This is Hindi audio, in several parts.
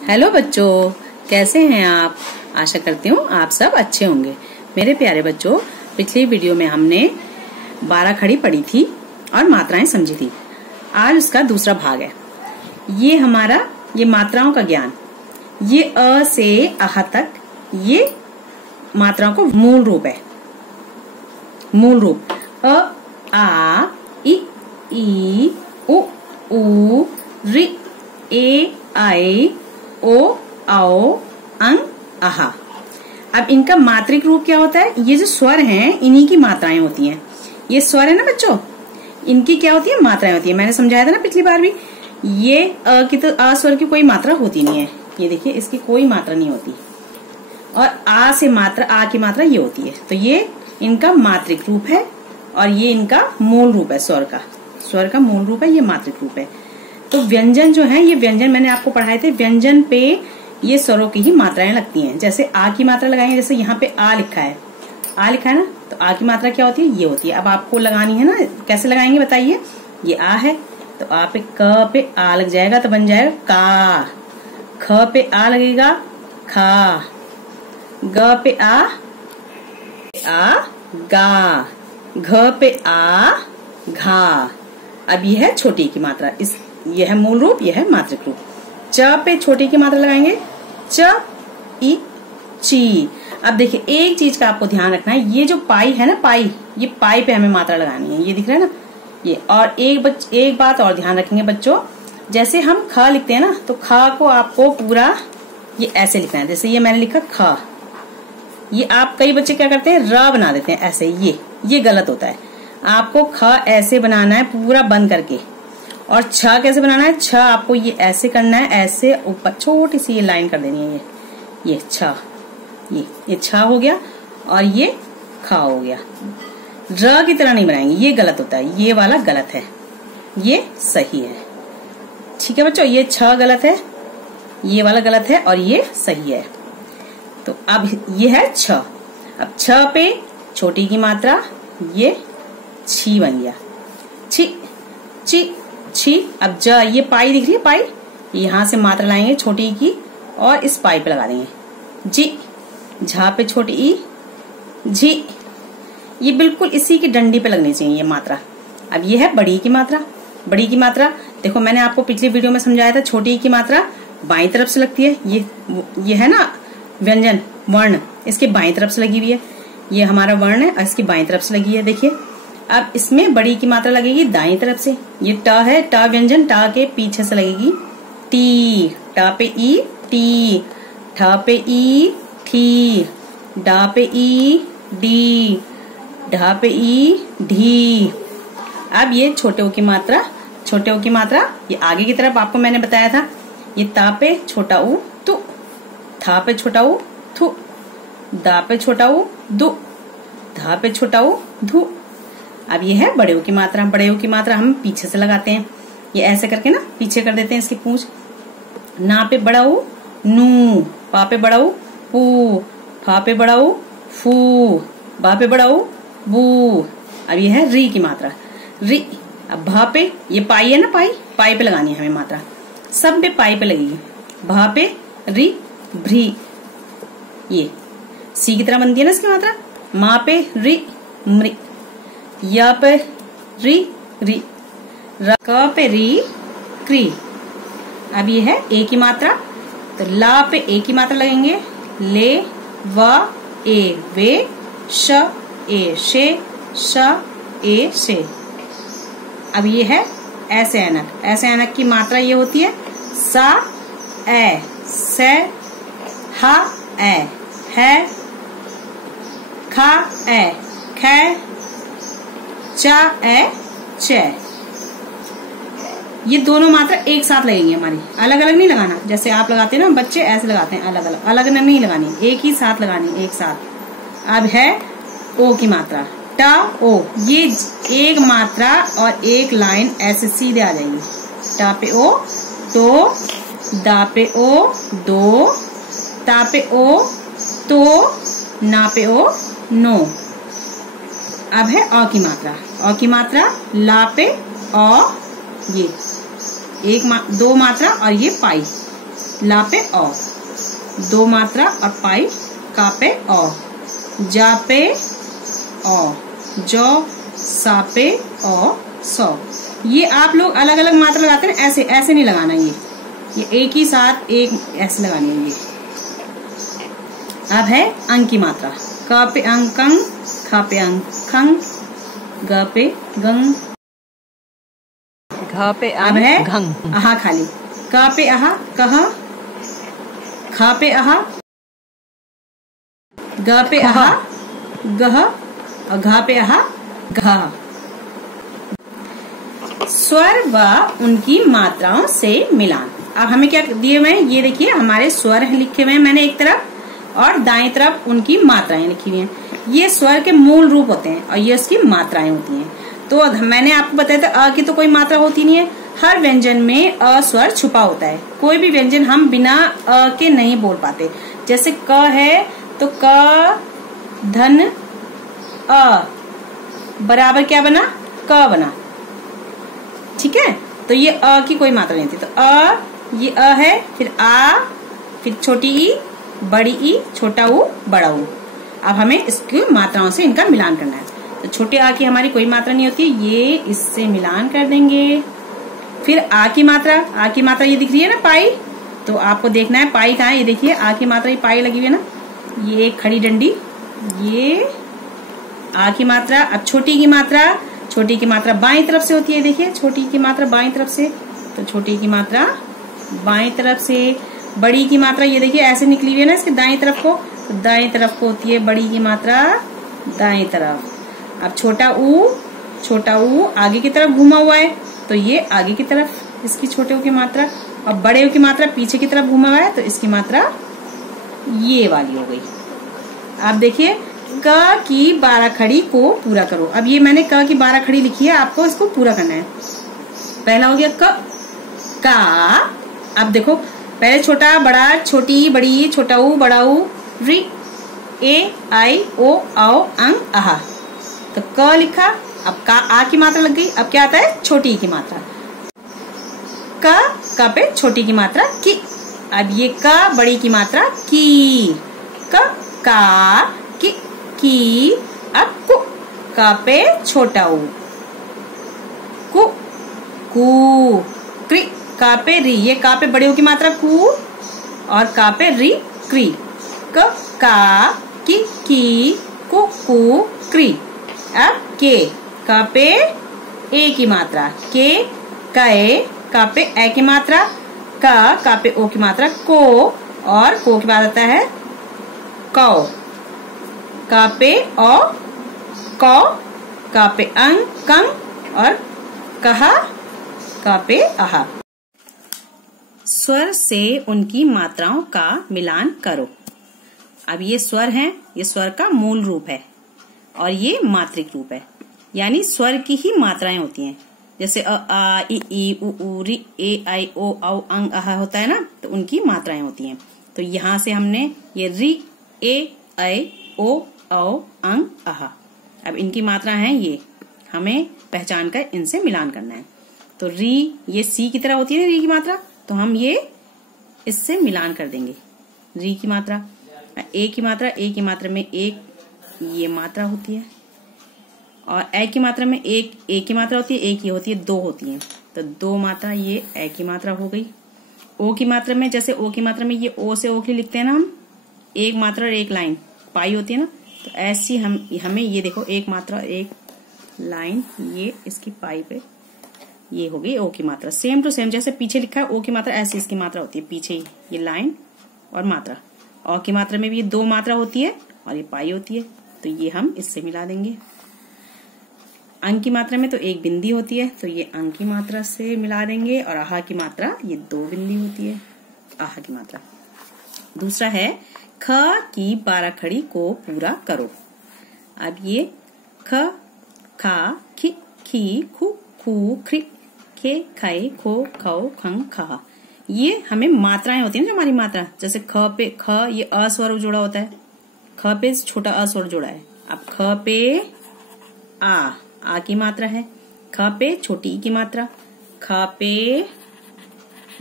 हेलो बच्चों, कैसे हैं आप। आशा करती हूँ आप सब अच्छे होंगे। मेरे प्यारे बच्चों, पिछली वीडियो में हमने 12 खड़ी पढ़ी थी और मात्राएं समझी थी। आज उसका दूसरा भाग है। ये हमारा मात्राओं का ज्ञान। ये अ से अह तक ये मात्राओं को मूल रूप है। मूल रूप अ, आ, इ, ई, उ, ऊ, ऋ, ए, आई, ओ, आओ, अंग, आहा। अब इनका मात्रिक रूप क्या होता है? ये जो स्वर हैं इन्हीं की मात्राएं होती हैं। ये स्वर है ना बच्चों, इनकी क्या होती है? मात्राएं होती है। मैंने समझाया था ना पिछली बार भी। ये अ की तो अ स्वर की कोई मात्रा होती नहीं है। ये देखिए, इसकी कोई मात्रा नहीं होती। और आ से मात्रा, आ की मात्रा ये होती है। तो ये इनका मात्रिक रूप है और ये इनका मूल रूप है। स्वर का मूल रूप है, ये मात्रिक रूप है। तो व्यंजन जो है, ये व्यंजन मैंने आपको पढ़ाए थे। व्यंजन पे ये स्वरों की ही मात्राएं लगती हैं। जैसे आ की मात्रा लगाएंगे, जैसे यहाँ पे आ लिखा है, ना, तो आ की मात्रा क्या होती है? ये होती है। अब आपको लगानी है ना, कैसे लगाएंगे बताइए। ये आ है तो आ पे क पे आ लग जाएगा तो बन जाएगा का। ख पे आ लगेगा खा। ग पे आ गा। घ पे आ घा। अब ये है छोटी की मात्रा। यह है मूल रूप, यह है मात्रिक रूप। च पे छोटी की मात्रा लगाएंगे, च, ई, ची। अब देखिए, एक चीज का आपको ध्यान रखना है। ये जो पाई है ना, पाई, ये पाई पे हमें मात्रा लगानी है। ये दिख रहा है ना ये। और एक बात और ध्यान रखेंगे बच्चों, जैसे हम ख लिखते हैं ना, तो ख को आपको पूरा ये ऐसे लिखना है। जैसे ये मैंने लिखा ख, ये आप कई बच्चे क्या करते हैं, र बना देते हैं ऐसे। ये गलत होता है। आपको ख ऐसे बनाना है पूरा बंद करके। और छ कैसे बनाना है? छ आपको ये ऐसे करना है, ऐसे ऊपर छोटी सी ये लाइन कर देनी है। ये छ, ये छ हो गया और ये ख हो गया। र की तरह नहीं बनाएंगे, ये गलत होता है। ये वाला गलत है, ये सही है। ठीक है बच्चों, ये छ गलत है, ये वाला गलत है और ये सही है। तो अब ये है छ। अब छ पे छोटी की मात्रा, ये छी बन गया। छी, ची, छी। अब ज, ये पाई दिख रही है, पाई, यहां से मात्रा लाएंगे छोटी की और इस पाई पे लगा देंगे। जी, झा पे छोटी ई, झी। ये बिल्कुल इसी की डंडी पे लगनी चाहिए ये मात्रा। अब ये है बड़ी की मात्रा। बड़ी की मात्रा देखो, मैंने आपको पिछली वीडियो में समझाया था। छोटी की मात्रा बाईं तरफ से लगती है। ये है ना व्यंजन, वर्ण, इसके बाईं तरफ से लगी हुई है। ये हमारा वर्ण है और इसकी बाईं तरफ से लगी है। देखिए, अब इसमें बड़ी की मात्रा लगेगी दाईं तरफ से। ये ट है, ट व्यंजन, ट के पीछे से लगेगी टी। ट पे ई, टी। ठ पे ई, ठी। डा पे ई, डी। ढा पे ई, ढी। अब ये छोटे ओ की मात्रा, ये आगे की तरफ आपको मैंने बताया था। ये ता पे छोटा ऊ, तु। था पे छोटा ऊ, थु। दा पे छोटा ऊ, दु। धा पे छोटा ऊ, धु। अब ये है बड़े ओ की मात्रा। बड़े ओ की मात्रा हम पीछे से लगाते हैं। ये ऐसे करके ना पीछे कर देते हैं इसकी पूंछ। ना पे बड़ा ऊ, नू। पा पे बड़ा ऊ, पू। फा पे बड़ा ऊ, फू। बा पे बड़ा ऊ, बू। अब ये है री की मात्रा, री। अब भा पे, ये पाई है ना, पाई पे लगानी है हमें मात्रा। सब पे पाई पे लगेगी। भा पे री, भ्री। ये सी की तरह बनती है ना इसकी मात्रा। मा पे री, मृ। या पे री, री। क पे री, क्री। अब ये है ए की मात्रा। तो ला पे ए की मात्रा लगेंगे, ले, व, ए, वे, श, ए, शे, श, ए, से। अब ये है ऐसे ऐनक। ऐसे ऐनक की मात्रा ये होती है सा, ए, से, हा, ए, है, खा, ए, खे, चा, ए, चे। ये दोनों मात्रा एक साथ लगेंगी हमारी, अलग अलग नहीं लगाना। जैसे आप लगाते हैं ना बच्चे, ऐसे लगाते हैं अलग अलग। अलग नहीं लगानी, एक ही साथ लगानी, एक साथ। अब है ओ की मात्रा, टा, ओ। ये एक मात्रा और एक लाइन ऐसे सीधे आ जाएगी। टा पे ओ, तो। दा पे ओ, दो। ता पे ओ, तो। ना पे ओ, नो। अब है अ की मात्रा। अ की मात्रा, ला पे अ, ये दो मात्रा और ये पाई। ला पे औ, दो मात्रा और पाई, का पे औ, जा पे औ, जौ, सा पे औ, सौ। ये आप लोग अलग अलग मात्रा लगाते हैं, ऐसे ऐसे नहीं लगाना, ये एक ही साथ एक ऐसे लगानी है ये। अब है अंग की मात्रा, क पे अंग कंग, ख पे अंग खंग, ग पे गंग, घ पे अब है घंग, आहा खाली, क पे आहा कह, ख पे आहा, ग पे आहा गह, और घ पे आहा घ। स्वर व उनकी मात्राओं से मिलान। अब हमें क्या दिए हुए हैं, ये देखिए हमारे स्वर लिखे हुए हैं मैंने एक तरफ, और दाएं तरफ उनकी मात्राएं लिखी हुई हैं। ये स्वर के मूल रूप होते हैं और ये उसकी मात्राएं होती हैं। तो मैंने आपको बताया था अ की तो कोई मात्रा होती नहीं है, हर व्यंजन में अ स्वर छुपा होता है। कोई भी व्यंजन हम बिना अ के नहीं बोल पाते। जैसे क है तो क धन अ बराबर क्या बना, क बना, ठीक है। तो ये अ की कोई मात्रा नहीं थी, तो अ, ये अ है, फिर आ, फिर छोटी ई, बड़ी ई, छोटा ऊ, बड़ा ऊ। अब हमें इसकी मात्राओं से इनका मिलान करना है। तो छोटे आ की हमारी कोई मात्रा नहीं होती, ये इससे मिलान कर देंगे। फिर आ की मात्रा ये दिख रही है ना पाई, तो आपको देखना है पाई कहाँ है, ये देखिए आ की मात्रा, ये पाई लगी हुई है ना, ये एक खड़ी डंडी, ये आ की मात्रा। अब छोटी की मात्रा बाईं तरफ से होती है, देखिए छोटी की मात्रा बाईं तरफ से, तो छोटी की मात्रा बाईं तरफ से। बड़ी की मात्रा ये देखिए ऐसे निकली हुई है ना इसके दाईं तरफ को, तो दाईं तरफ को होती है बड़ी की मात्रा, दाईं तरफ। अब छोटा ऊ आगे की तरफ घूमा हुआ है, तो ये आगे की तरफ इसकी छोटे ऊ की मात्रा, और बड़े ऊ की मात्रा पीछे की तरफ घूमा हुआ है, तो इसकी मात्रा ये वाली हो गई। आप देखिए क की 12 खड़ी को पूरा करो। अब ये मैंने क की 12 खड़ी लिखी है, आपको इसको पूरा करना है। पहला हो गया क, का। अब देखो पहले छोटा बड़ा, छोटी बड़ी, छोटा ऊ बड़ा ऊ, रि, ए आई ओ औ अंग आहा। तो क लिखा, अब का आ की मात्रा लग गई, अब क्या आता है छोटी की मात्रा, क पे छोटी की मात्रा की। अब ये क बड़ी की मात्रा की, का की। अब कु, का पे छोटा ऊ, कु, क्री, का पे री, ये का पे बड़े ऊ की मात्रा कु, और का पे री क्री, का की, कु क्री। अब के, का पे ए की मात्रा, कए, का पे ए की मात्रा, का पे ओ की मात्रा को, और को के बाद आता है कौ, का पे औ, कौ, का पे अंग कंग, और कहा, का पे आहा। स्वर से उनकी मात्राओं का मिलान करो। अब ये स्वर हैं, ये स्वर का मूल रूप है और ये मात्रिक रूप है, यानी स्वर की ही मात्राएं होती हैं। जैसे अ आ इ ई उ ऊ रि ए आई ओ औ अंग आहा होता है ना, तो उनकी मात्राएं होती हैं। तो यहाँ से हमने ये रि, ए आई ओ औ अंग आहा, अब इनकी मात्रा है ये, हमें पहचान कर इनसे मिलान करना है। तो री, ये सी की तरह होती है ना री की मात्रा, तो हम ये इससे मिलान कर देंगे। री की मात्रा, ए की मात्रा में एक ये मात्रा होती है, और ए की मात्रा में एक ए की मात्रा होती है, एक ये होती है, दो होती है, तो दो मात्रा ये ए की मात्रा हो गई। ओ की मात्रा में, जैसे ओ की मात्रा में ये ओ से ओखली लिखते हैं ना हम, एक मात्रा और एक लाइन पाई होती है ना, तो ऐसी हमें ये देखो एक मात्रा एक लाइन, ये इसकी पाई पे ये हो गई ओ की मात्रा। सेम टू सेम जैसे पीछे लिखा है ओ की मात्रा, ऐसी इसकी मात्रा होती है, पीछे ही ये लाइन और मात्रा। औ की मात्रा में भी ये दो मात्रा होती है और ये पाई होती है, तो ये हम इससे मिला देंगे। अंग की मात्रा में तो एक बिंदी होती है, तो ये अंग की मात्रा से मिला देंगे, और आहा की मात्रा ये दो बिंदी होती है, आहा की मात्रा। दूसरा है ख की 12 खड़ी को पूरा करो। अब ये ख, खा, खी, खी, खु, खू, खी, खे, खाए, खो, खाओ, खंग, खा, ये हमें मात्राएं होती है ना, जो हमारी मात्रा। जैसे ख पे ख, ये अ स्वर जुड़ा होता है, ख पे छोटा अ स्वर जुड़ा है। अब ख पे आ की मात्रा है, ख पे छोटी की मात्रा, ख पे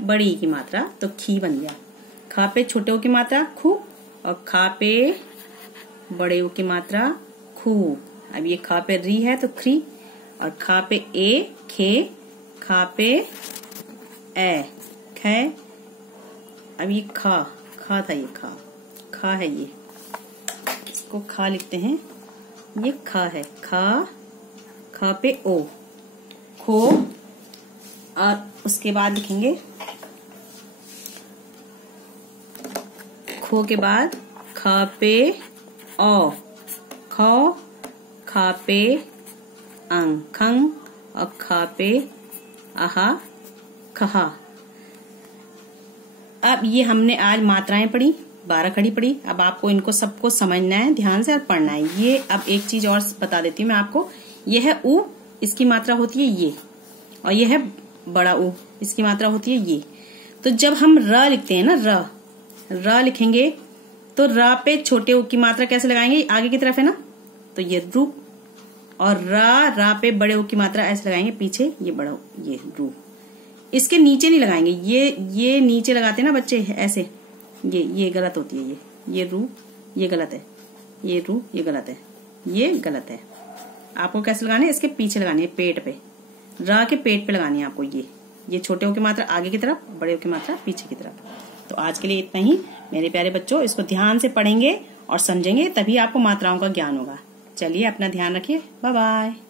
बड़ी की मात्रा, तो खी बन गया। ख पे छोटे ओ की मात्रा खू और ख पे बड़े ओ की मात्रा खू। अब ये ख पे री है तो खरी और ख पे ए खे, ख पे ए खे। अब ये ख था, ये ख है, ये इसको ख लिखते हैं, ये ख है, ख पे ओ खो। और उसके बाद लिखेंगे खो के बाद ख पे ओ खो, ख पे अंग खंग और ख पे आहा खहा। अब ये हमने आज मात्राएं पढ़ी, 12 खड़ी पढ़ी। अब आपको इनको सबको समझना है ध्यान से और पढ़ना है। ये अब एक चीज और बता देती हूँ मैं आपको, ये है उ, इसकी मात्रा होती है ये, और ये है बड़ा उ, इसकी मात्रा होती है ये। तो जब हम र लिखते हैं ना, र लिखेंगे तो र पे छोटे उ की मात्रा कैसे लगाएंगे, आगे की तरफ है ना, तो ये रू। और रा पे बड़े उ की मात्रा ऐसे लगाएंगे पीछे, ये बड़ा ये रू। इसके नीचे नहीं लगाएंगे, ये नीचे लगाते हैं ना बच्चे ऐसे, ये गलत होती है, ये रू, ये गलत है, ये रू, ये गलत है, ये गलत है। आपको कैसे लगाने है, इसके पीछे लगानी है, पेट पे, रा के पेट पे लगानी है आपको। ये छोटे ओ की मात्रा आगे की तरफ, बड़े ओ की मात्रा पीछे की तरफ। तो आज के लिए इतना ही मेरे प्यारे बच्चों, इसको ध्यान से पढ़ेंगे और समझेंगे तभी आपको मात्राओं का ज्ञान होगा। चलिए अपना ध्यान रखिए, बाय बाय।